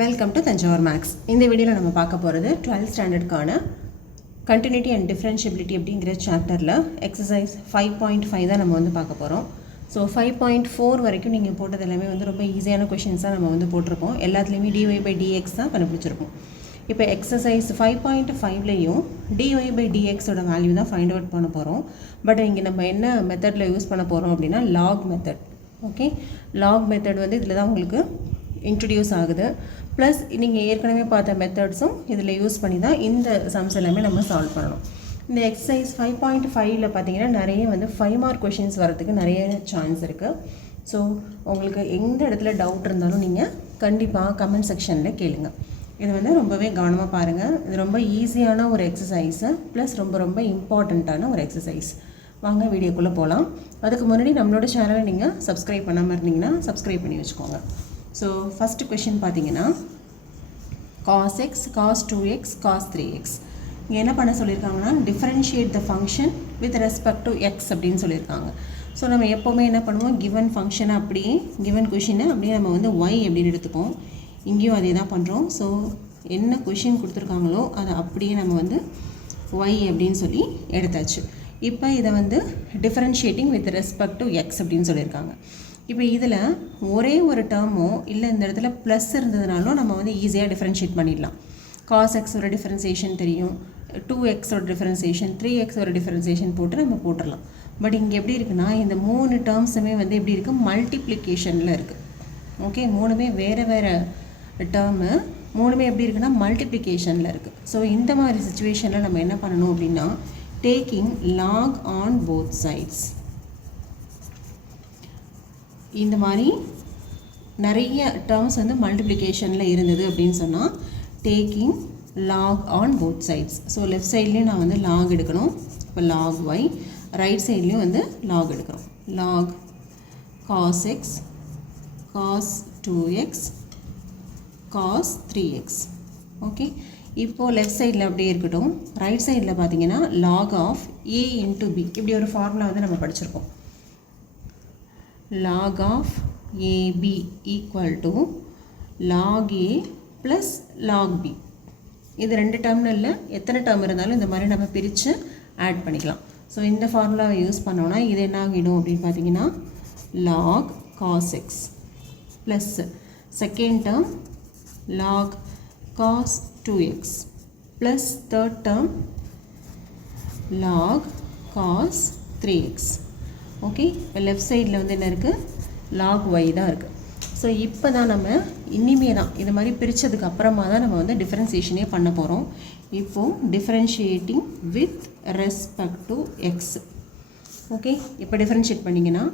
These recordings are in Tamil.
Welcome to Thanjavur maths. இந்த வீடியோவில் நம்ம பார்க்க போகிறது 12th ஸ்டாண்டர்டுக்கான கண்டினியூட்டி அண்ட் டிஃப்ரென்ஷியபிலிட்டி அப்படிங்கிற சாப்டரில் எக்ஸசைஸ் 5.5 தான் நம்ம வந்து பார்க்க போகிறோம். ஸோ 5.4 வரைக்கும் நீங்கள் போட்டது எல்லாமே வந்து ரொம்ப ஈஸியான கொஷின்ஸாக நம்ம வந்து போட்டிருப்போம். எல்லாத்துலேயுமே dy/dx தான் கண்டுபிடிச்சிருப்போம். இப்போ எக்ஸசைஸ் 5.5லையும் dy/dxோட வேல்யூ தான் ஃபைண்ட் அவுட் பண்ண போகிறோம். பட் இங்கே நம்ம என்ன மெத்தடில் யூஸ் பண்ண போகிறோம் அப்படின்னா log method. Okay, log method வந்து இதில் தான் உங்களுக்கு இன்ட்ரடியூஸ் ஆகுது. ப்ளஸ் நீங்கள் ஏற்கனவே பார்த்த மெத்தட்ஸும் இதில் யூஸ் பண்ணி தான் இந்த சம்ஸ் எல்லாமே நம்ம சால்வ் பண்ணணும். இந்த எக்ஸசைஸ் 5.5ல் பார்த்தீங்கன்னா நிறைய வந்து 5 மார்க் கொஷின்ஸ் வரதுக்கு நிறைய சான்ஸ் இருக்குது. ஸோ உங்களுக்கு எந்த இடத்துல டவுட் இருந்தாலும் நீங்கள் கண்டிப்பாக கமெண்ட் செக்ஷனில் கேளுங்க. இது வந்து ரொம்பவே கவனமாக பாருங்கள். இது ரொம்ப ஈஸியான ஒரு எக்ஸசைஸு, ப்ளஸ் ரொம்ப ரொம்ப இம்பார்ட்டண்ட்டான ஒரு எக்ஸசைஸ். வாங்க வீடியோக்குள்ளே போகலாம். அதுக்கு முன்னாடி நம்மளோட சேனலை நீங்கள் சப்ஸ்கிரைப் பண்ணாமல் இருந்தீங்கன்னா சப்ஸ்கிரைப் பண்ணி வச்சுக்கோங்க. ஸோ ஃபஸ்ட்டு கொஷின் பார்த்தீங்கன்னா cos x, cos 2x, cos 3x. இங்கே என்ன பண்ண சொல்லியிருக்காங்கன்னா differentiate the function with respect to X அப்படின்னு சொல்லியிருக்காங்க. ஸோ நம்ம எப்போவுமே என்ன பண்ணுவோம், கிவன் ஃபங்க்ஷனை அப்படியே கிவன் கொஷினை அப்படியே நம்ம வந்து ஒய் அப்படின்னு எடுத்துப்போம். இங்கேயும் அதே தான் பண்ணுறோம். ஸோ என்ன கொஷின் கொடுத்துருக்காங்களோ அதை அப்படியே நம்ம வந்து ஒய் அப்படின்னு சொல்லி எடுத்தாச்சு. இப்போ இதை வந்து differentiating with respect to X அப்படின்னு சொல்லியிருக்காங்க. இப்போ இதில் ஒரே ஒரு டேர்மோ இல்லை இந்த இடத்துல ப்ளஸ் இருந்ததுனாலும் நம்ம வந்து ஈஸியாக டிஃப்ரென்ஷியேட் பண்ணிடலாம். காஸ் எக்ஸோட டிஃப்ரென்சியேஷன் தெரியும், 2xோட டிஃப்ரென்சியேஷன், 3xோட டிஃப்ரென்சியேஷன் போட்டு நம்ம போட்டுடலாம். பட் இங்கே எப்படி இருக்குன்னா இந்த 3 டேர்ம்ஸுமே வந்து எப்படி இருக்குது, மல்டிப்ளிகேஷனில் இருக்குது. ஓகே, மூணுமே வேறு வேறு டேர்மு, மூணுமே எப்படி இருக்குன்னா மல்டிப்ளிகேஷனில் இருக்குது. ஸோ இந்த மாதிரி சுச்சுவேஷனில் நம்ம என்ன பண்ணணும் அப்படின்னா taking log on both sides. இந்த மாதிரி நிறைய டேர்ம்ஸ் வந்து மல்டிப்ளிகேஷனில் இருந்தது அப்படின்னு சொன்னால் taking log on both sides. So left சைட்லேயும் நான் வந்து லாக் எடுக்கணும். இப்போ லாக் ஒய், ரைட் சைட்லேயும் வந்து லாக் எடுக்கிறோம். Log cos x, cos 2x, cos 3x. Okay, இப்போது லெஃப்ட் சைடில் அப்படியே இருக்கட்டும். ரைட் சைடில் பார்த்தீங்கன்னா log of a into b, இப்படி ஒரு ஃபார்முலா வந்து நம்ம படிச்சிருக்கோம். log of AB equal to log A plus log B. இது ரெண்டு டேர்மில் இல்லை, எத்தனை டேர்ம் இருந்தாலும் இந்த மாதிரி நம்ம பிரித்து ஆட் பண்ணிக்கலாம். ஸோ இந்த ஃபார்முலாவை யூஸ் பண்ணோன்னா இது என்ன ஆகிடும் அப்படின்னு பார்த்தீங்கன்னா log cos x plus second term log cos 2x plus third term log cos 3x. Okay, இப்போ லெஃப்ட் சைடில் வந்து என்ன இருக்குது, லாக் ஒய் தான் இருக்குது. ஸோ இப்போ தான் நம்ம இனிமே தான் இது மாதிரி பிரித்ததுக்கு அப்புறமா தான் நம்ம வந்து டிஃப்ரென்சியேஷனே பண்ண போகிறோம். இப்போது differentiating with respect to X. Okay, இப்போ டிஃப்ரென்ஷியேட் பண்ணிங்கன்னா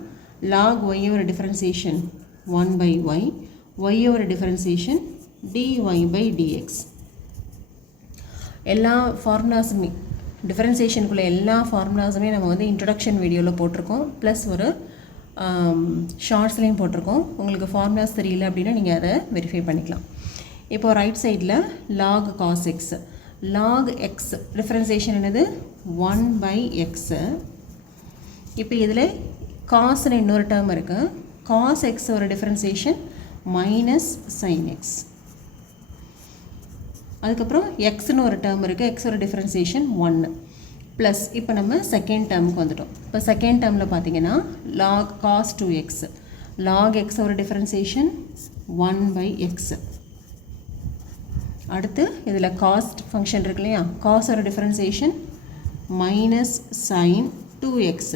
லாக் ஒய்யோட டிஃப்ரென்சியேஷன் 1/y, ஒய்யோட டிஃப்ரென்சியேஷன் dy/dx. எல்லா ஃபார்முலாஸுமே டிஃப்ரென்சியேஷனுக்குள்ளே எல்லா ஃபார்முலாஸுமே நம்ம வந்து இன்ட்ரடக்ஷன் வீடியோவில் போட்டிருக்கோம். ப்ளஸ் ஒரு ஷார்ட்ஸ்லேயும் போட்டிருக்கோம். உங்களுக்கு ஃபார்முலாஸ் தெரியல அப்படின்னா நீங்கள் அதை வெரிஃபை பண்ணிக்கலாம். இப்போது ரைட் சைடில் log cos x, log x differentiation என்னது 1/x. இப்போ இதில் காஸ்னு இன்னொரு டேர்ம் இருக்குது. காஸ் எக்ஸோட டிஃப்ரென்சியேஷன் மைனஸ் சைன் எக்ஸ். அதுக்கப்புறம் எக்ஸ்னு ஒரு டேர்ம் இருக்குது, எக்ஸோட டிஃப்ரென்சியேஷன் 1 ப்ளஸ் இப்போ நம்ம செகண்ட் டேர்முக்கு வந்துட்டோம். இப்போ செகண்ட் டேர்மில் பார்த்தீங்கன்னா லாக் காஸ் 2x, லாக் எக்ஸோட டிஃப்ரென்சியேஷன் 1/x. அடுத்து இதில் காஸ்ட் ஃபங்க்ஷன் இருக்கு இல்லையா, காஸோட டிஃப்ரென்சியேஷன் மைனஸ் சைன் 2x.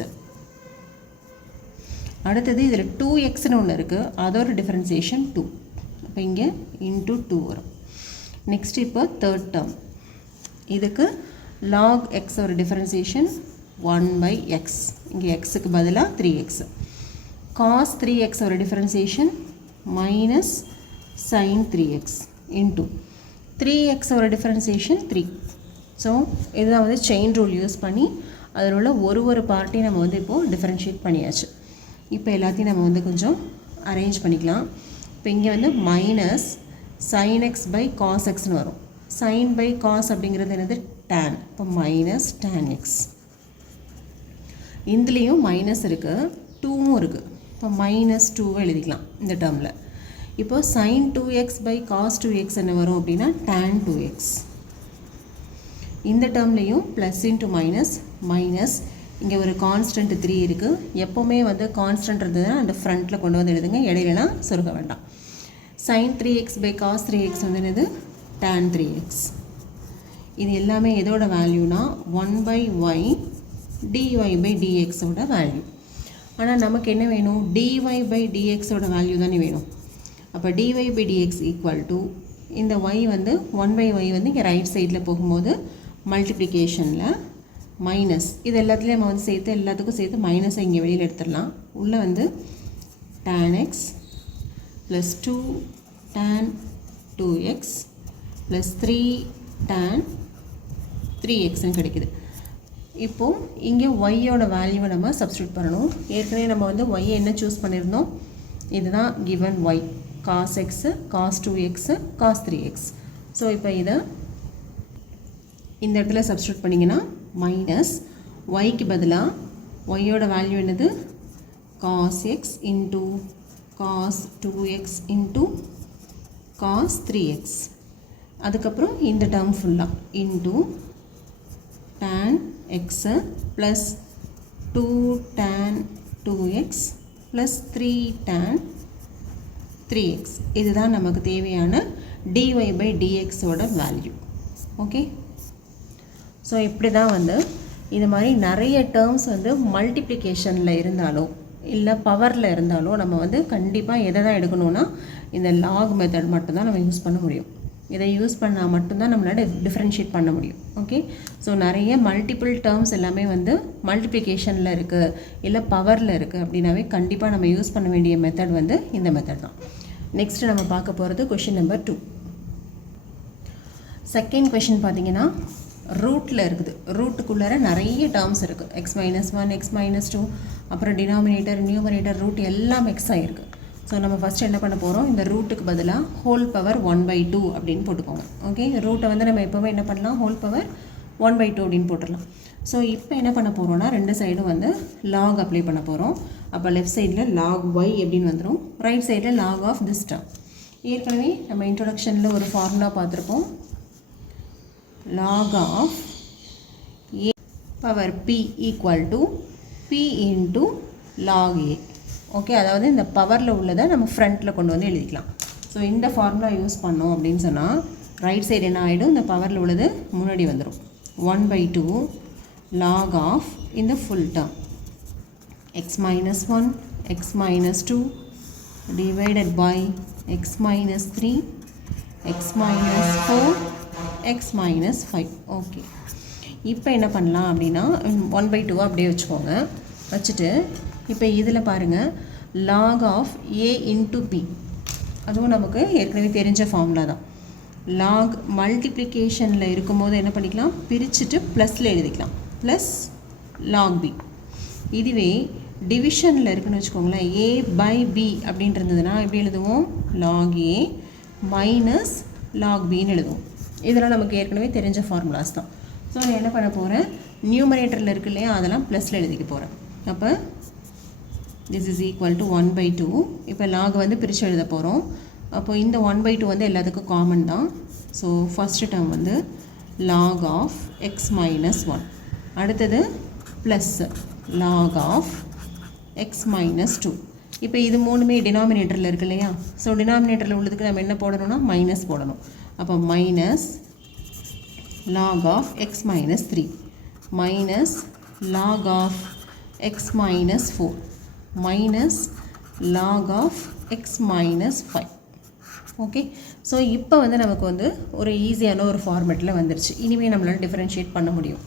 அடுத்தது இதில் 2xன்னு ஒன்று இருக்குது, அதோட டிஃப்ரென்சியேஷன் 2. இப்போ இங்கே இன்ட்டு 2 வரும். நெக்ஸ்ட் இப்போ தேர்ட் டேர்ம், இதுக்கு லாக் எக்ஸோட டிஃப்ரென்சியேஷன் 1/x, இங்கே எக்ஸுக்கு பதிலாக 3x. காஸ் 3xோட differentiation minus sine 3x into 3xோட டிஃப்ரென்சியேஷன் 3. ஸோ இதுதான் வந்து செயின் ரூல் யூஸ் பண்ணி அதில் உள்ள ஒரு பார்ட்டையும் நம்ம வந்து இப்போது டிஃப்ரென்ஷியேட் பண்ணியாச்சு. இப்போ எல்லாத்தையும் நம்ம வந்து கொஞ்சம் அரேஞ்ச் பண்ணிக்கலாம். இப்போ இங்கே வந்து minus sin x by cos xன்னு வரும். sin by cos அப்படிங்கிறது என்னது, tan. இப்போ மைனஸ் tan x. இதுலேயும் மைனஸ் இருக்குது, 2வும் இருக்குது. இப்போ -2 எழுதிக்கலாம் இந்த டேர்மில். இப்போ sin 2x by cos 2x என்ன வரும் அப்படின்னா tan 2x. இந்த டேர்ம்லேயும் ப்ளஸ் இன்ட்டு மைனஸ் மைனஸ், இங்கே ஒரு கான்ஸ்டன்ட் 3 இருக்குது. எப்போவுமே வந்து கான்ஸ்டன்ட் இருந்ததுன்னா அந்த ஃப்ரண்ட்டில் கொண்டு வந்து எழுதுங்க, இடையிலலாம் சொருக வேண்டாம். sin 3x by cos 3x வந்து என்னது tan 3x. இது எல்லாமே எதோட வேல்யூனா 1 by y dy by dx ஓட வேல்யூ. ஆனால் நமக்கு என்ன வேணும், dy by dx ஓட வேல்யூ தானே வேணும். அப்போ dy by dx equal to இந்த y வந்து 1 by y வந்து இங்கே ரைட் சைடில் போகும்போது மல்டிப்ளிகேஷனில் மைனஸ், இது எல்லாத்துலேயும் நம்ம வந்து சேர்த்து எல்லாத்துக்கும் சேர்த்து மைனஸை இங்கே வெளியில் எடுத்துடலாம். உள்ளே வந்து tan x plus 2 tan 2x plus 3 tan 3xன்னு கிடைக்குது. இப்போது இங்கே ஒய்யோட வேல்யூவை நம்ம சப்ஸ்டியூட் பண்ணணும். ஏற்கனவே நம்ம வந்து ஒய்யை என்ன சூஸ் பண்ணியிருந்தோம், இதுதான் given y, cos x cos 2x cos 3x. So இப்போ இதை இந்த இடத்துல சப்ஸ்டியூட் பண்ணிங்கன்னா மைனஸ் ஒய்க்கு பதிலாக ஒய்யோட வேல்யூ என்னது cos x into cos 2x into cos 3x. அதுக்கப்புறம் இந்த டேர்ம் ஃபுல்லாக into tan x plus 2 tan 2x plus 3 tan 3x. இதுதான் நமக்கு தேவையான dy by dx ஓட வேல்யூ. ஓகே, ஸோ இப்படி தான் வந்து இது மாதிரி நிறைய டேர்ம்ஸ் வந்து மல்டிப்ளிகேஷனில் இருந்தாலோ இல்லை பவரில் இருந்தாலோ நம்ம வந்து கண்டிப்பாக எதை தான் எடுக்கணும்னா இந்த லாக் மெத்தட் மட்டும்தான் நம்ம யூஸ் பண்ண முடியும். இதை யூஸ் பண்ணால் மட்டும்தான் நம்மளால் டிஃப்ரென்ஷியேட் பண்ண முடியும். ஓகே, ஸோ நிறைய மல்டிபிள் டேர்ம்ஸ் எல்லாமே வந்து மல்டிப்ளிகேஷனில் இருக்குது இல்லை பவரில் இருக்குது அப்படின்னாவே கண்டிப்பாக நம்ம யூஸ் பண்ண வேண்டிய மெத்தட் வந்து இந்த மெத்தட் தான். நெக்ஸ்ட்டு நம்ம பார்க்க போகிறது கொஷின் நம்பர் 2. செகண்ட் கொஷின் பார்த்தீங்கன்னா ரூட்டில் இருக்குது. ரூட்டுக்குள்ளார நிறைய டேர்ம்ஸ் இருக்குது, x - 1 x - 2, அப்புறம் டினாமினேட்டர் நியூமரேட்டர் ரூட் எல்லாம் எக்ஸ் ஆகிருக்கு. ஸோ நம்ம ஃபஸ்ட்டு என்ன பண்ண போகிறோம், இந்த ரூட்டுக்கு பதிலாக ஹோல் பவர் 1/2 அப்படின்னு போட்டுக்கோங்க. ஓகே, ரூட்டை வந்து நம்ம எப்போவுமே என்ன பண்ணலாம், ஹோல் பவர் 1/2 அப்படின்னு போட்டுடலாம். ஸோ இப்போ என்ன பண்ண போகிறோம்னா ரெண்டு சைடும் வந்து லாக் அப்ளை பண்ண போகிறோம். அப்போ லெஃப்ட் சைடில் லாக் y அப்படின்னு வந்துடும், ரைட் சைடில் லாக் ஆஃப் திஸ் டேர்ம். ஏற்கனவே நம்ம இன்ட்ரொடக்ஷனில் ஒரு ஃபார்முலா பார்த்துருப்போம், log of a power p equal to p into log a. Okay, அதாவது இந்த பவரில் உள்ளதை நம்ம ஃப்ரண்ட்டில் கொண்டு வந்து எழுதிக்கலாம். ஸோ இந்த ஃபார்முலா யூஸ் பண்ணோம் அப்படின்னு சொன்னால் ரைட் சைடு என்ன ஆகிடும், இந்த பவரில் உள்ளது முன்னாடி வந்துடும். 1/2 log of இந்த full term x - 1 x - 2 divided by x - 3 x - 4 x - 5. Okay, இப்போ என்ன பண்ணலாம் அப்படின்னா 1/2 அப்படியே வச்சுக்கோங்க. வச்சுட்டு இப்போ இதில் பாருங்கள் log of a into p, அதுவும் நமக்கு ஏற்கனவே தெரிஞ்ச ஃபார்முலா தான். லாக் மல்டிப்ளிகேஷனில் இருக்கும்போது என்ன பண்ணிக்கலாம், பிரிச்சுட்டு ப்ளஸில் எழுதிக்கலாம், ப்ளஸ் log b. இதுவே டிவிஷனில் இருக்குன்னு வச்சுக்கோங்களேன், a by b அப்படின்றதுனா எப்படி எழுதுவோம், log a மைனஸ் log bன்னு எழுதுவோம். இதெல்லாம் நமக்கு ஏற்கனவே தெரிஞ்ச ஃபார்முலாஸ் தான். ஸோ நான் என்ன பண்ண போகிறேன், நியூமரேட்டரில் இருக்கு இல்லையா, அதெல்லாம் ப்ளஸில் எழுதிக்க போகிறேன். அப்போ திஸ் இஸ் ஈக்குவல் டு 1/2. இப்போ லாக் வந்து பிரித்து எழுத போகிறோம். அப்போது இந்த 1/2 வந்து எல்லாத்துக்கும் காமன் தான். ஸோ ஃபஸ்ட்டு டேர்ம் வந்து log of x - 1, அடுத்தது ப்ளஸ் log of x - 2. இப்போ இது மூணுமே டினாமினேட்டரில் இருக்கு இல்லையா, ஸோ டினாமினேட்டரில் உள்ளதுக்கு நம்ம என்ன போடணும்னா மைனஸ் போடணும். அப்போ minus log of x - 3 minus log of x - 4 minus log of x - 5. Okay, so இப்போ வந்து நமக்கு வந்து ஒரு ஈஸியான ஒரு ஃபார்மேட்டில் வந்துருச்சு. இனிமேல் நம்மளால் டிஃப்ரென்ஷியேட் பண்ண முடியும்.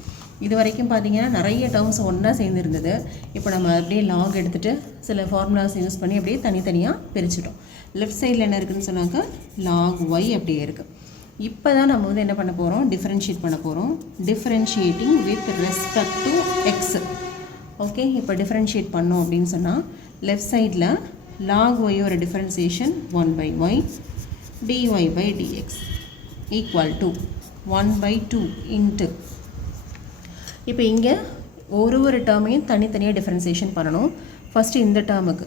இது வரைக்கும் பார்த்தீங்கன்னா நிறைய டேர்ம்ஸ் ஒன்றா சேர்ந்துருந்தது. இப்போ நம்ம அப்படியே லாக் எடுத்துகிட்டு சில ஃபார்முலாஸ் யூஸ் பண்ணி அப்படியே தனித்தனியாக பிரிச்சுட்டோம். லெஃப்ட் சைடில் என்ன இருக்குதுன்னு சொன்னாக்கா log y அப்படியே இருக்குது. இப்போ தான் நம்ம வந்து என்ன பண்ண போகிறோம், டிஃப்ரென்ஷியேட் பண்ண போகிறோம். Differentiating with respect to X. Okay, இப்போ டிஃப்ரென்ஷியேட் பண்ணோம் அப்படின்னு சொன்னால் லெஃப்ட் சைடில் log y ஒரு differentiation 1/y dy by dx equal to 1/2 into. இப்போ இங்கே ஒரு டேர்மையும் தனித்தனியாக டிஃப்ரென்சியேஷன் பண்ணணும். ஃபஸ்ட்டு இந்த டேர்முக்கு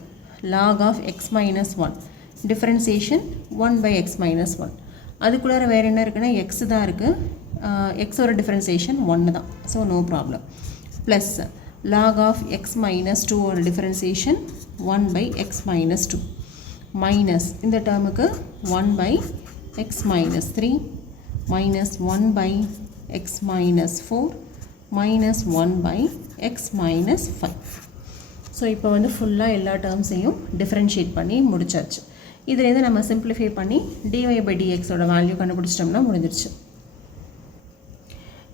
log of x - 1, differentiation 1 by x minus 1. அதுக்குள்ளார வேறு என்ன இருக்குன்னா x தான் இருக்குது, எக்ஸோட டிஃபரன்சியேஷன் 1 தான், so no problem. Plus log of x minus 2 ஒரு differentiation 1 by x minus 2 minus இந்த டேர்முக்கு 1 by x minus 3 minus 1 by x minus 4 minus 1 by x minus 5. So இப்போ வந்து ஃபுல்லாக எல்லா டேர்ம்ஸையும் டிஃப்ரென்ஷியேட் பண்ணி முடிச்சாச்சு. இதுலேருந்து நம்ம சிம்பிளிஃபை பண்ணி dy by dxோட வேல்யூ கண்டுபிடிச்சிட்டோம்னா முடிஞ்சிருச்சு.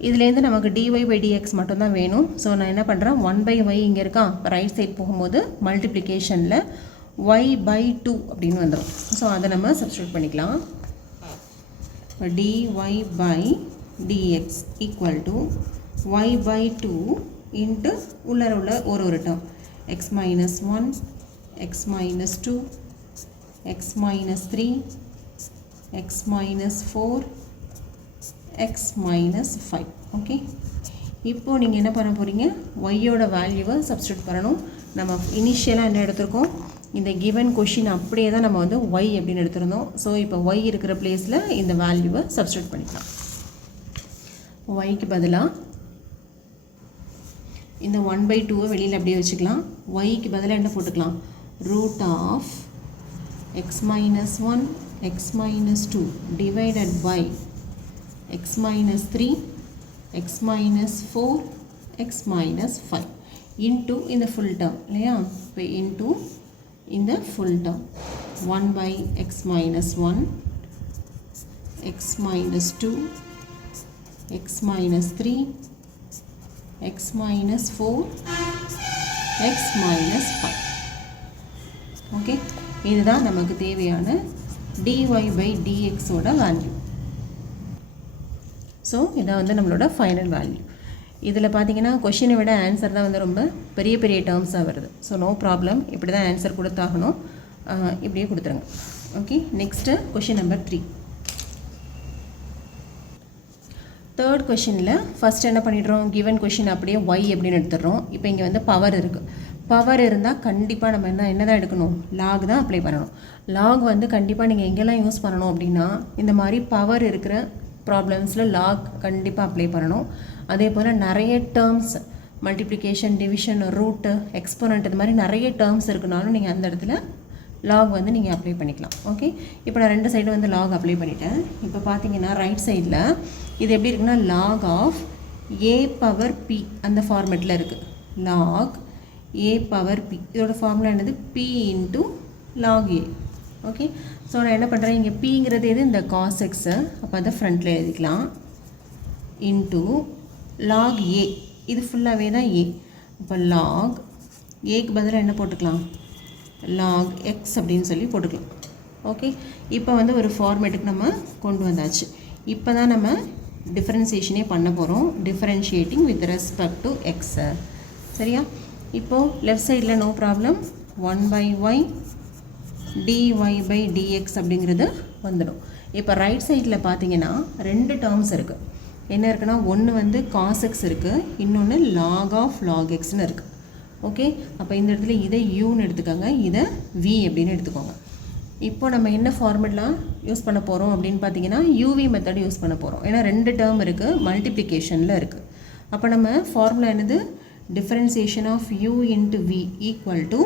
இதுலேருந்து நமக்கு dy by dx மட்டும்தான் வேணும். ஸோ நான் என்ன பண்ணுறேன், 1 by y இங்கே இருக்கா, இப்போ ரைட் சைட் போகும்போது மல்டிப்ளிகேஷனில் y by 2 அப்படின்னு வந்துடும். ஸோ அதை நம்ம சப்ஸ்டியூட் பண்ணிக்கலாம். dy by dx equal to y by 2 into உள்ள ஒரு term x minus 1, x minus 2, x minus 3, x minus 4, x minus 5. Okay, இப்போது நீங்கள் என்ன பண்ண போகிறீங்க, ஒய்யோட வேல்யூவை சப்ஸ்டியூட் பண்ணணும். நம்ம இனிஷியலாக என்ன எடுத்திருக்கோம், இந்த கிவன் கொஷின் அப்படியே தான் நம்ம வந்து ஒய் அப்படின்னு எடுத்திருந்தோம். ஸோ இப்போ ஒய் இருக்கிற பிளேஸில் இந்த வேல்யூவை சப்ஸ்டியூட் பண்ணிக்கலாம். ஒய்க்கு பதிலாக இந்த 1 by 2 வெளியில் அப்படியே வச்சுக்கலாம். ஒய்க்கு பதிலாக என்ன போட்டுக்கலாம், root of x minus 1, x minus 2 divided by x minus 3, x minus 4, x minus 5 into in the full term இல்லையா, இப்போ into in the full term 1 by x minus 1, x minus 2, x minus 3, x minus 4, x minus 5. Okay, இதுதான் நமக்கு தேவையான dy by dx ஓட வேல்யூ. ஸோ இதான் வந்து நம்மளோட ஃபைனல் வேல்யூ. இதில் பார்த்தீங்கன்னா கொஷினை விட ஆன்சர் தான் வந்து ரொம்ப பெரிய பெரிய டேர்ம்ஸாக வருது. ஸோ நோ ப்ராப்ளம், இப்படி தான் ஆன்சர் கொடுத்தாகணும், இப்படியே கொடுத்துருங்க. Okay, next question number 3. Third கொஷினில் ஃபஸ்ட் என்ன பண்ணிடுறோம், கிவன் கொஷின் அப்படியே ஒய் அப்படின்னு எடுத்துடுறோம். இப்போ இங்கே வந்து பவர் இருக்குது. பவர் இருந்தால் கண்டிப்பாக நம்ம என்ன தான் எடுக்கணும், லாக் தான் அப்ளை பண்ணணும். லாக் வந்து கண்டிப்பாக நீங்கள் எங்கெல்லாம் யூஸ் பண்ணணும் அப்படின்னா, இந்த மாதிரி பவர் இருக்கிற ப்ராப்ளம்ஸில் லாக் கண்டிப்பாக அப்ளை பண்ணணும். அதே போல் நிறைய terms, multiplication, division, root, exponent, இது மாதிரி நிறைய டேர்ம்ஸ் இருக்குனாலும் நீங்கள் அந்த இடத்துல லாக் வந்து நீங்கள் அப்ளை பண்ணிக்கலாம். ஓகே, இப்போ நான் ரெண்டு சைடு வந்து லாக் அப்ளை பண்ணிட்டேன். இப்போ பார்த்தீங்கன்னா ரைட் சைடில் இது எப்படி இருக்குன்னா, log of a power b அந்த ஃபார்மேட்டில் இருக்குது. லாக் ஏ பவர் பி, இதோட ஃபார்முலா என்னது, b into log a. Okay, so நான் என்ன பண்ணுறேன், இங்கே பிங்கிறது எது, இந்த காஸ் எக்ஸு, அப்போ அதை ஃப்ரண்ட்டில் எழுதிக்கலாம். இன்ட்டு லாக் ஏ, இது ஃபுல்லாகவே தான் ஏ. இப்போ லாக் ஏக்கு பதிலாக என்ன போட்டுக்கலாம், லாக் எக்ஸ் அப்படின்னு சொல்லி போட்டுக்கலாம். ஓகே, இப்போ வந்து ஒரு ஃபார்மேட்டுக்கு நம்ம கொண்டு வந்தாச்சு. இப்போ தான் நம்ம டிஃப்ரென்சியேஷனே பண்ண போகிறோம், differentiating with respect to x. சரியா, இப்போது லெஃப்ட் சைடில் no problem, 1 by y dy by dx அப்படிங்கிறது வந்துடும். இப்போ ரைட் சைடில் பார்த்தீங்கன்னா ரெண்டு டேர்ம்ஸ் இருக்குது. என்ன இருக்குன்னா, ஒன்று வந்து காஸ் எக்ஸ் இருக்குது, இன்னொன்று லாக் ஆஃப் லாக் எக்ஸ்னு இருக்குது. ஓகே, அப்போ இந்த இடத்துல இதை யூன்னு எடுத்துக்கோங்க, இதை வி அப்படின்னு எடுத்துக்கோங்க. இப்போ நம்ம என்ன ஃபார்முலாம் யூஸ் பண்ண போகிறோம் அப்படின்னு பார்த்தீங்கன்னா, யூவி மெத்தட் யூஸ் பண்ண போகிறோம். ஏன்னா ரெண்டு டேர்ம் இருக்குது, மல்டிப்ளிகேஷனில் இருக்குது. அப்போ நம்ம ஃபார்முலா என்னது, differentiation of u into v equal to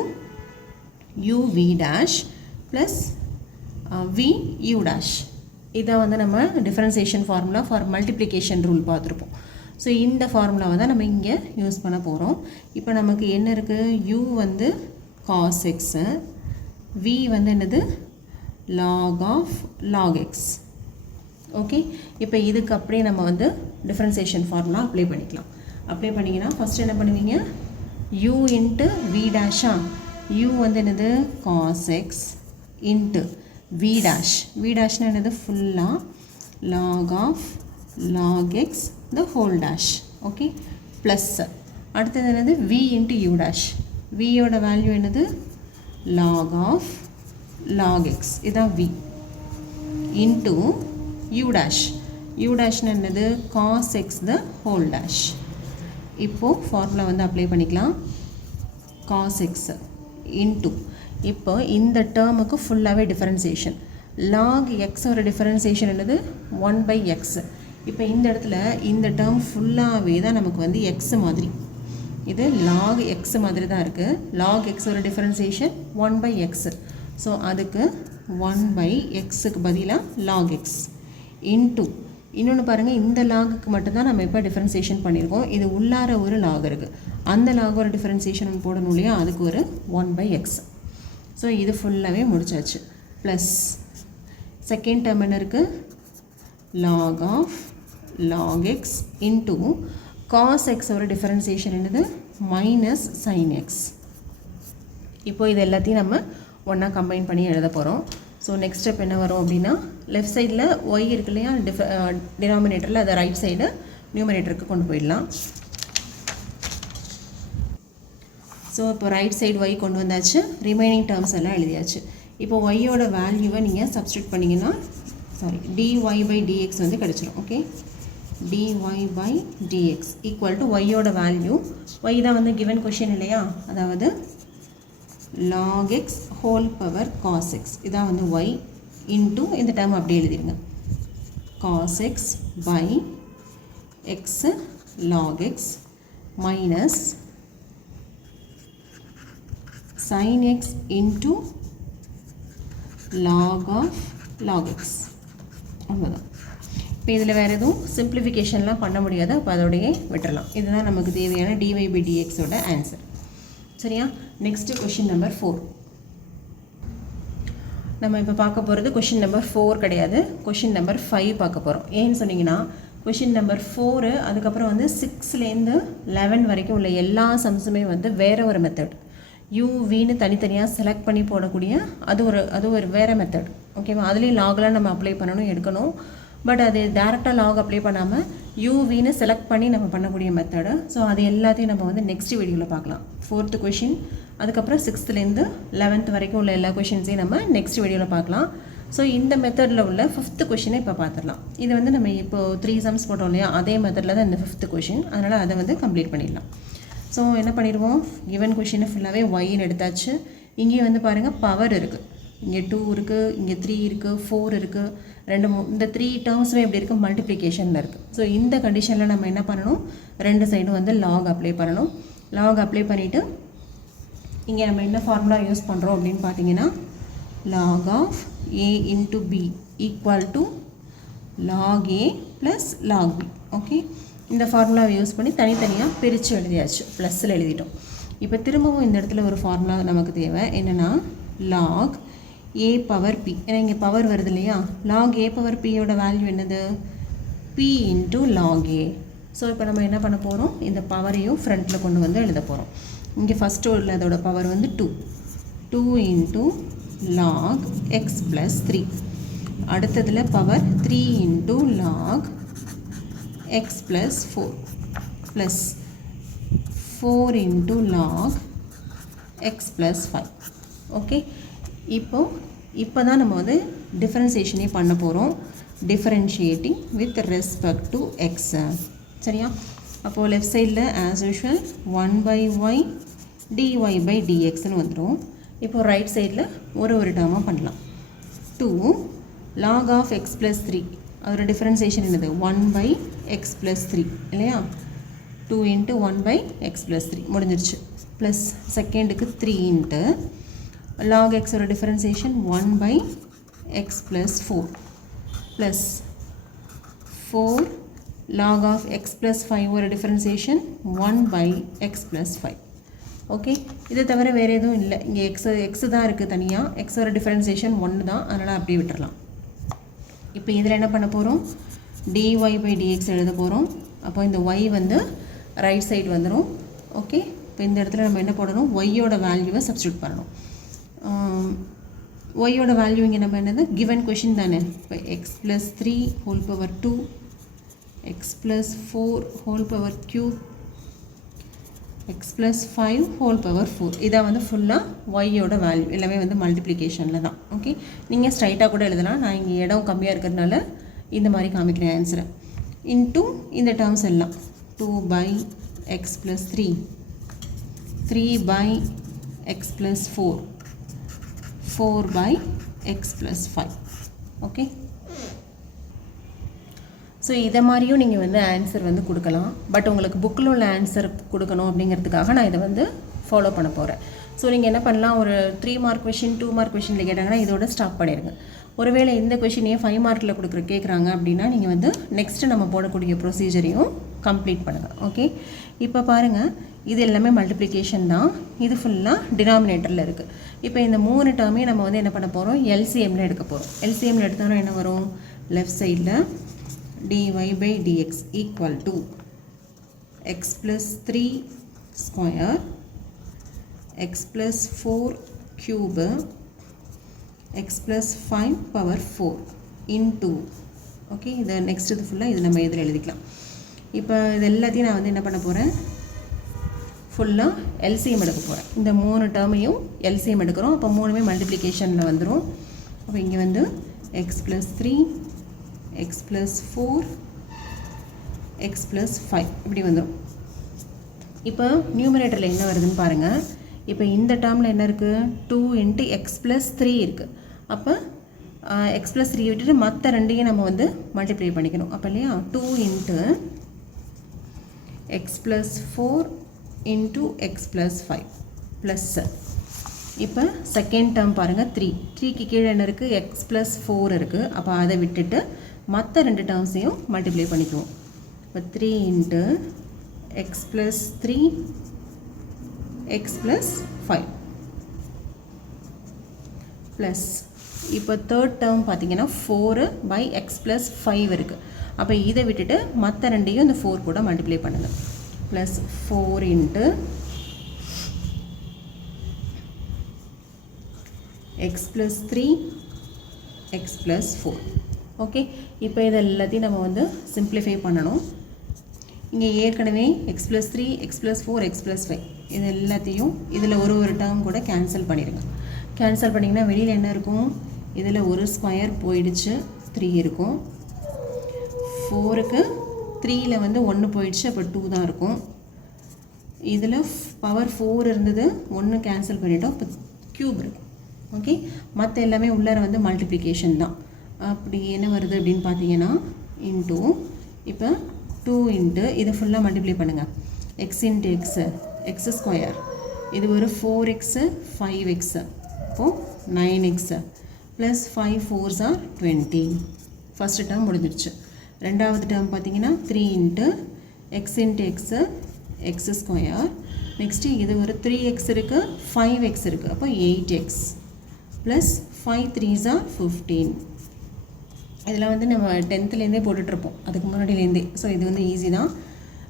uv dash plus v u dash. இதை வந்து நம்ம differentiation formula for multiplication rule பார்த்துருப்போம். ஸோ இந்த ஃபார்முலாவை தான் நம்ம இங்கே யூஸ் பண்ண போகிறோம். இப்போ நமக்கு என்ன இருக்குது, u வந்து காஸ் எக்ஸு, v வந்து என்னது, log of log x. Okay, இப்போ இதுக்கு அப்படியே நம்ம வந்து டிஃபரன்சியேஷன் ஃபார்முலா அப்ளை பண்ணிக்கலாம். அப்ளை பண்ணிங்கன்னா ஃபஸ்ட் என்ன பண்ணுவீங்க, u இன்ட்டு v டேஷா, u வந்து என்னது cos x into v dash, v டேஷ்னா என்னது ஃபுல்லாக log of log x the whole dash. Okay, plus அடுத்தது என்னது v இன்ட்டு u டேஷ், vயோட வேல்யூ என்னது லாக் ஆஃப் லாக் எக்ஸ், இதான் v into u dash, u டேஷ்னா என்னது cos X the whole dash. இப்போது ஃபார்முலா வந்து அப்ளை பண்ணிக்கலாம். காஸ் எக்ஸ் இன்ட்டு இப்போ இந்த டேர்முக்கு ஃபுல்லாகவே டிஃபரன்சியேஷன். log x ஒரு டிஃபரன்சியேஷன் என்னது 1/x. இப்போ இந்த இடத்துல இந்த டேர்ம் ஃபுல்லாகவே தான் நமக்கு வந்து x மாதிரி, இது log x மாதிரி தான் இருக்குது. log x ஒரு டிஃபரன்சியேஷன் 1/x. ஸோ அதுக்கு 1/xக்கு பதிலாக log x இன்ட்டு இன்னொன்று பாருங்கள், இந்த லாகுக்கு மட்டும்தான் நம்ம இப்போ டிஃபரன்சியேஷன் பண்ணியிருக்கோம். இது உள்ளார ஒரு லாக் இருக்குது, அந்த லாக் ஒரு டிஃபரன்சியேஷன் போடணும் இல்லையா, அதுக்கு ஒரு 1/x. ஸோ இது ஃபுல்லாகவே முடிச்சாச்சு. ப்ளஸ் செகண்ட் டேர்ம் என்ன இருக்குது, log of log x into cos x ஒரு டிஃபரன்சியேஷன் என்னது மைனஸ் sin x. இப்போ இது எல்லாத்தையும் நம்ம ஒன்றா கம்பைன் பண்ணி எழுத போகிறோம். ஸோ நெக்ஸ்ட் ஸ்டெப் என்ன வரும் அப்படின்னா, லெஃப்ட் சைடில் ஒய் இருக்கு இல்லையா டினாமினேட்டரில், அதை ரைட் சைடு நியூமரேட்டருக்கு கொண்டு போயிடலாம். ஸோ இப்போ ரைட் சைடு ஒய் கொண்டு வந்தாச்சு, ரிமைனிங் டேர்ம்ஸ் எல்லாம் எழுதியாச்சு. இப்போ ஒய்யோட வேல்யூவை நீங்கள் சப்ஸ்டியூட் பண்ணிங்கன்னா dy/dx வந்து கிடச்சிரும். ஓகே, dy/dx ஈக்குவல் டு ஒய்யோட வேல்யூ, ஒய் தான் வந்து கிவன் கொஷின் இல்லையா, அதாவது log x whole power cos x, இதான் வந்து y இன்ட்டு இந்த டேர்ம் அப்படியே எழுதிடுங்க, cos x by x log x minus sin x into log of log x. அவ்வளோதான். இப்போ இதில் வேறு எதுவும் சிம்பிளிஃபிகேஷன்லாம் பண்ண முடியாது, அப்போ அதோடையே விட்டுறலாம். இதுதான் நமக்கு தேவையான dy/dx ஓட ஆன்சர். சரியா? Next question number 4. நம்ம இப்போ பார்க்க போகிறது கொஷின் நம்பர் 4 கிடையாது, கொஷின் நம்பர் 5 பார்க்க போகிறோம். ஏன்னு சொன்னீங்கன்னா, கொஷின் நம்பர் 4 அதுக்கப்புறம் வந்து 6லேருந்து 11 வரைக்கும் உள்ள எல்லா சம்ஸுமே வந்து வேறு ஒரு மெத்தட், யூவின்னு தனித்தனியாக செலக்ட் பண்ணி போடக்கூடிய அது ஒரு வேறு மெத்தட். ஓகேவா? அதுலேயும் லாக்லாம் நம்ம அப்ளை பண்ணணும், எடுக்கணும். பட் அது டேரெக்டாக லாக் அப்ளை பண்ணாமல் யூவின்னு செலக்ட் பண்ணி நம்ம பண்ணக்கூடிய மெத்தடு. ஸோ அது எல்லாத்தையும் நம்ம வந்து நெக்ஸ்ட் வீடியோவில் பார்க்கலாம். 4th கொஷின், அதுக்கப்புறம் 6லேருந்து 11th வரைக்கும் உள்ள எல்லா கொஷின்ஸையும் நம்ம நெக்ஸ்ட் வீடியோவில் பார்க்கலாம். ஸோ இந்த மெத்தடில் உள்ள 5th கொஷினை இப்போ பார்த்துடலாம். இது வந்து நம்ம இப்போது 3 சம்ஸ் போட்டோம் இல்லையா, அதே மெத்தடில் தான் இந்த 5th கொஷின், அதனால் அதை வந்து கம்ப்ளீட் பண்ணிடலாம். ஸோ என்ன பண்ணிடுவோம், கிவன் கொஷினை ஃபுல்லாகவே ஒய்ன்னு எடுத்தாச்சு. இங்கேயும் வந்து பாருங்கள் பவர் இருக்குது, இங்கே 2 இருக்குது, இங்கே 3 இருக்குது, 4 இருக்குது, இந்த 3 டேர்ம்ஸுமே எப்படி இருக்குது, மல்டிப்ளிகேஷனில் இருக்குது. ஸோ இந்த கண்டிஷனில் நம்ம என்ன பண்ணணும், ரெண்டு சைடும் வந்து லாக் அப்ளை பண்ணணும். லாக் அப்ளை பண்ணிவிட்டு இங்கே நம்ம என்ன ஃபார்முலா யூஸ் பண்ணுறோம் அப்படின்னு பார்த்தீங்கன்னா, log of a into b equal to log a plus log b. Okay, இந்த ஃபார்முலாவை யூஸ் பண்ணி தனித்தனியாக பிரித்து எழுதியாச்சு, ப்ளஸில் எழுதிட்டோம். இப்போ திரும்பவும் இந்த இடத்துல ஒரு ஃபார்முலா நமக்கு தேவை, என்னென்னா log a பவர் p. ஏன்னா இங்கே பவர் வருது இல்லையா, log a பவர் pயோட வேல்யூ என்னது, p into log a. So இப்போ நம்ம என்ன பண்ண போகிறோம், இந்த பவரையும் ஃப்ரண்ட்டில் கொண்டு வந்து எழுத போகிறோம். இங்கே ஃபஸ்ட்டு உள்ளதோட பவர் வந்து 2 இன்ட்டு log x ப்ளஸ் 3. அடுத்ததில் power 3 into log x plus 4 plus 4 into log x plus 5. Okay, இப்போ தான் நம்ம வந்து டிஃபரன்சியேஷனே பண்ண போகிறோம், differentiating with respect to x. சரியா? அப்போது லெஃப்ட் சைடில் ஆஸ் யூஷுவல் 1/y dy/dxன்னு வந்துடும். இப்போது ரைட் சைடில் ஒரு டேர்மாக பண்ணலாம். 2 log of x ப்ளஸ் 3, அதோட டிஃபரன்சியேஷன் என்னது 1/x ப்ளஸ் 3 இல்லையா, 2 இன்ட்டு 1/x ப்ளஸ் 3 முடிஞ்சிருச்சு. ப்ளஸ் செகண்டுக்கு 3 இன்ட்டு log x ஒரு differentiation 1/x plus 4 plus 4 log of x plus 5 ஒரு டிஃபரன்சியேஷன் 1/x ப்ளஸ் 5. ஓகே, இதை தவிர வேறு எதுவும் இல்லை. இங்கே எக்ஸு தான் இருக்குது தனியாக, எக்ஸ் ஒரு டிஃபரன்சியேஷன் 1 தான், அதனால் அப்படியே விட்டுறலாம். இப்போ இதில் என்ன பண்ண போகிறோம், dy/dx எழுத போகிறோம். அப்போ இந்த y வந்து ரைட் சைடு வந்துடும். ஓகே, இப்போ இந்த இடத்துல நம்ம என்ன போடணும், ஒய்யோட வேல்யூவை சப்ஸ்டியூட் பண்ணணும். ஒய்யோட வேல்யூ இங்கே நம்ம என்னது, கிவன் கொஷின் தானே. இப்போ X plus 3 whole power 2, X plus 4 whole power cube, X plus 5 whole power 4. இதான் வந்து ஃபுல்லாக ஒய்யோட வேல்யூ, எல்லாமே வந்து மல்டிப்ளிகேஷனில் தான். ஓகே, நீங்கள் ஸ்ட்ரைட்டாக கூட எழுதலாம், நான் இங்கே இடம் கம்மியாக இருக்கிறதுனால இந்த மாதிரி காமிக்கிறேன் ஆன்சரை. இன்ட்டு இந்த டேர்ம்ஸ் எல்லாம் 2/x plus 3, 3/x plus 4 4 by x plus 5. Okay, so இதை மாதிரியும் நீங்கள் வந்து ஆன்சர் வந்து கொடுக்கலாம். பட் உங்களுக்கு புக்கில் உள்ள ஆன்சர் கொடுக்கணும் அப்படிங்கிறதுக்காக நான் இதை வந்து ஃபாலோ பண்ண போகிறேன். ஸோ நீங்கள் என்ன பண்ணலாம், ஒரு 3 மார்க் கொஷின் 2 மார்க் கொஷினில் கேட்டாங்கன்னா இதோட ஸ்டாப் பண்ணிடுங்க. ஒருவேளை இந்த கொஷினையே 5 மார்க்கில் கேட்குறாங்க அப்படின்னா நீங்கள் வந்து நெக்ஸ்ட்டு நம்ம போடக்கூடிய ப்ரொசீஜரையும் கம்ப்ளீட் பண்ணுங்கள். ஓகே, இப்போ பாருங்கள், இது எல்லாமே மல்டிப்ளிகேஷன் தான். இது ஃபுல்லாக டினாமினேட்டரில் இருக்குது. இப்போ இந்த 3 டேர்மையும் நம்ம வந்து என்ன பண்ண போகிறோம், எல்சிஎம்மில் எடுக்க போகிறோம். எல்சிஎம்மில் எடுத்தோன்னா என்ன வரும், லெஃப்ட் சைடில் dy by dx equal to x plus 3 square x plus 4 cube x plus 5 power 4 into. Okay, இது நெக்ஸ்ட் இது ஃபுல்லாக இது நம்ம இதில் எழுதிக்கலாம். இப்போ இது எல்லாத்தையும் நான் வந்து என்ன பண்ண போகிறேன், ஃபுல்லாக எல்சிஎம் எடுக்க போகிறேன். இந்த 3 டேர்மையும் எல்சிஎம் எடுக்கிறோம். அப்போ 3மே மல்டிப்ளிகேஷனில் வந்துடும். அப்போ இங்கே வந்து x plus 3 x plus 4 x plus 5 இப்படி வந்துடும். இப்போ நியூமரேட்டரில் என்ன வருதுன்னு பாருங்கள். இப்போ இந்த டேர்மில் என்ன இருக்குது, 2 into x plus 3 இருக்குது. அப்போ x plus 3 விட்டுட்டு மற்ற ரெண்டையும் நம்ம வந்து மல்டிப்ளை பண்ணிக்கணும். அப்போ இல்லையா, 2 into x plus 4 into x plus 5 plus. இப்போ செகண்ட் டேர்ம் பாருங்கள், 3க்கு கீழே என்ன இருக்குது, x plus 4 இருக்குது. அப்போ அதை விட்டுட்டு மற்ற 2 டேர்ம்ஸையும் மல்டிப்ளை பண்ணிக்குவோம். இப்போ 3 into x plus 3 x plus 5 plus. இப்போ தேர்ட் டேர்ம் பார்த்தீங்கன்னா 4 by x plus 5 இருக்குது. அப்போ இதை விட்டுட்டு மற்ற ரெண்டையும் இந்த 4 கூட மல்டிப்ளை பண்ணுங்கள். Plus 4 into x plus 3 x plus 4. Okay, இப்போ இது எல்லாத்தையும் நம்ம வந்து சிம்பிளிஃபை பண்ணணும். இங்கே ஏற்கனவே x plus 3 x plus 4 x plus 5 இது எல்லாத்தையும் இதில் ஒரு டேர்ம் கூட கேன்சல் பண்ணிடுங்க. கேன்சல் பண்ணிங்கன்னா வெளியில் என்ன இருக்கும், இதில் ஒரு ஸ்கொயர் போயிடுச்சு, 3 இருக்கும். 4க்கு 3ல் வந்து 1 போயிடுச்சு, அப்போ 2 தான் இருக்கும். இதில் பவர் 4 இருந்தது, 1 கேன்சல் பண்ணிட்டோம், இப்போ க்யூப் இருக்கும். ஓகே, மற்ற எல்லாமே உள்ளார வந்து மல்டிப்ளிகேஷன் தான். அப்படி என்ன வருது அப்படின்னு பார்த்தீங்கன்னா இன்டூ. இப்போ 2 இன்ட்டு இது ஃபுல்லாக மல்டிப்ளை பண்ணுங்கள். X into x X square, இது ஒரு 4x 5x, இப்போது 9x plus 5 4s are 20. First term முடிஞ்சிடுச்சு. ரெண்டாவது டேர்ம் பார்த்தீங்கன்னா 3 into X into x X square. Next இது ஒரு 3x இருக்குது, 5x இருக்குது, அப்போ 8x ப்ளஸ் 5 3s are 15. இதில் வந்து நம்ம 10th போட்டுட்ருப்போம், அதுக்கு முன்னாடியிலேருந்தே. ஸோ இது வந்து ஈஸி தான்.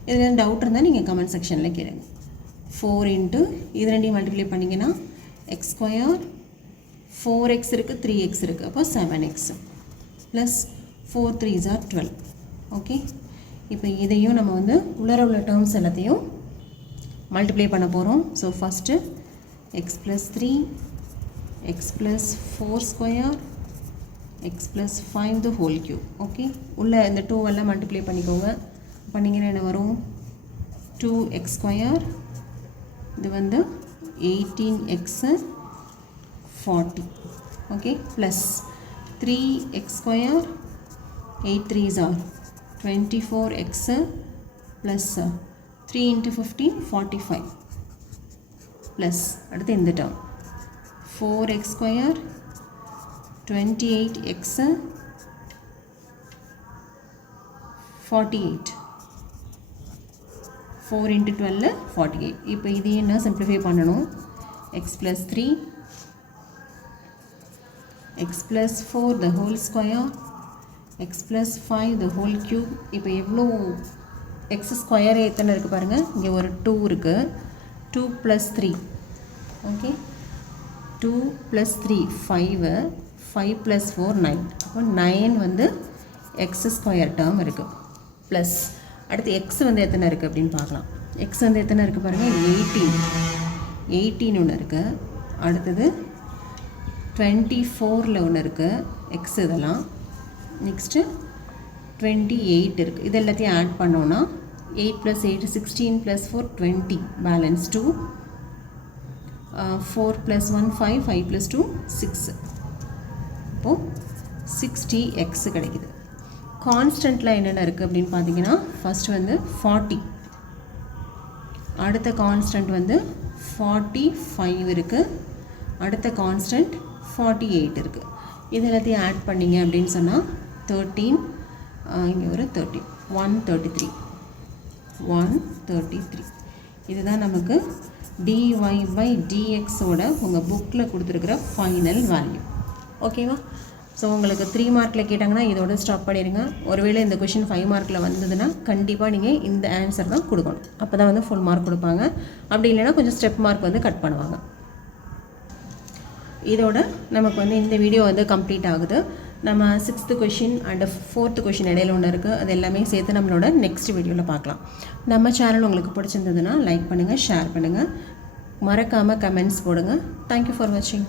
இதில் டவுட் இருந்தால் நீங்கள் கமெண்ட் செக்ஷனில் கேளுங்க. 4 இன்ட்டு இது ரெண்டையும் மல்டிப்ளை பண்ணிங்கன்னா எக்ஸ் ஸ்கொயர், 4x இருக்குது 3x இருக்குது, அப்போ 7x plus 4 3s are 12. Okay, இப்போ இதையும் நம்ம வந்து உள்ள டேர்ம்ஸ் எல்லாத்தையும் மல்டிப்ளை பண்ண போகிறோம். So first X plus 3 X plus 4 square X plus 5 the whole cube. Okay, உள்ள இந்த 2 எல்லாம் மல்டிப்ளை பண்ணிக்கோங்க. பண்ணிங்கன்னா என்ன வரும், 2x ஸ்கொயர், இது வந்து 18x 40. Okay, plus 3x square, 8 3s are 24x plus 3 into 15 45 plus. அடுத்து இந்த term 4x square 28x 48, 4 into 12 48. இப்போ இதையும் என்ன சிம்பிளிஃபை பண்ணணும், X plus 3 X plus 4 the whole square X plus 5 the whole cube. இப்போ எவ்வளோ எக்ஸ் ஸ்கொயர் எத்தனை இருக்குது பாருங்கள், இங்கே ஒரு 2 இருக்குது, 2 + 3. ஓகே, 2 + 3 5, 5 + 4 9. அப்போ 9 வந்து எக்ஸ் ஸ்கொயர் டேர்ம் இருக்குது. ப்ளஸ் அடுத்து எக்ஸ் வந்து எத்தனை இருக்குது அப்படின்னு பார்க்கலாம். எக்ஸ் வந்து எத்தனை இருக்குது பாருங்கள், 18 ஒன்று இருக்குது. அடுத்தது 24ல் ஒன்று இருக்குது எக்ஸ், இதெல்லாம். நெக்ஸ்ட்டு 28 இருக்குது. இது எல்லாத்தையும் ஆட் பண்ணோன்னா 8 + 8 16 + 4 20 பேலன்ஸ் 2. 4 + 1 5, 5 + 2 6. இப்போது 60x கிடைக்குது. கான்ஸ்டண்ட்டில் என்னென்ன இருக்குது அப்படின்னு பார்த்தீங்கன்னா ஃபஸ்ட்டு வந்து 40, அடுத்த கான்ஸ்டன்ட் வந்து 45 இருக்குது, அடுத்த கான்ஸ்டன்ட் 48 இருக்குது. இது எல்லாத்தையும் ஆட் பண்ணிங்க அப்படின்னு சொன்னால் 13, இங்கே ஒரு 13, 133, 133. இதுதான் நமக்கு dy/dx உங்கள் புக்கில் கொடுத்துருக்குற ஃபைனல் வேல்யூ. ஓகேவா? ஸோ உங்களுக்கு 3 மார்க்கில் கேட்டாங்கன்னா இதோட ஸ்டாப் பண்ணிடுங்க. ஒருவேளை இந்த கொஷின் 5 மார்க்கில் வந்ததுன்னா கண்டிப்பாக நீங்கள் இந்த ஆன்சர் தான் கொடுக்கணும். அப்போ தான் வந்து ஃபுல் மார்க் கொடுப்பாங்க. அப்படி இல்லைன்னா கொஞ்சம் ஸ்டெப் மார்க் வந்து கட் பண்ணுவாங்க. இதோட நமக்கு வந்து இந்த வீடியோ வந்து கம்ப்ளீட் ஆகுது. நம்ம 6th question and 4th question இடையில ஒன்று இருக்குது. அது எல்லாமே சேர்த்து நம்மளோட நெக்ஸ்ட் வீடியோவில் பார்க்கலாம். நம்ம சேனல் உங்களுக்கு பிடிச்சிருந்ததுன்னா லைக் பண்ணுங்கள், ஷேர் பண்ணுங்கள், மறக்காமல் கமெண்ட்ஸ் போடுங்க. தேங்க்யூ ஃபார் வாட்சிங்.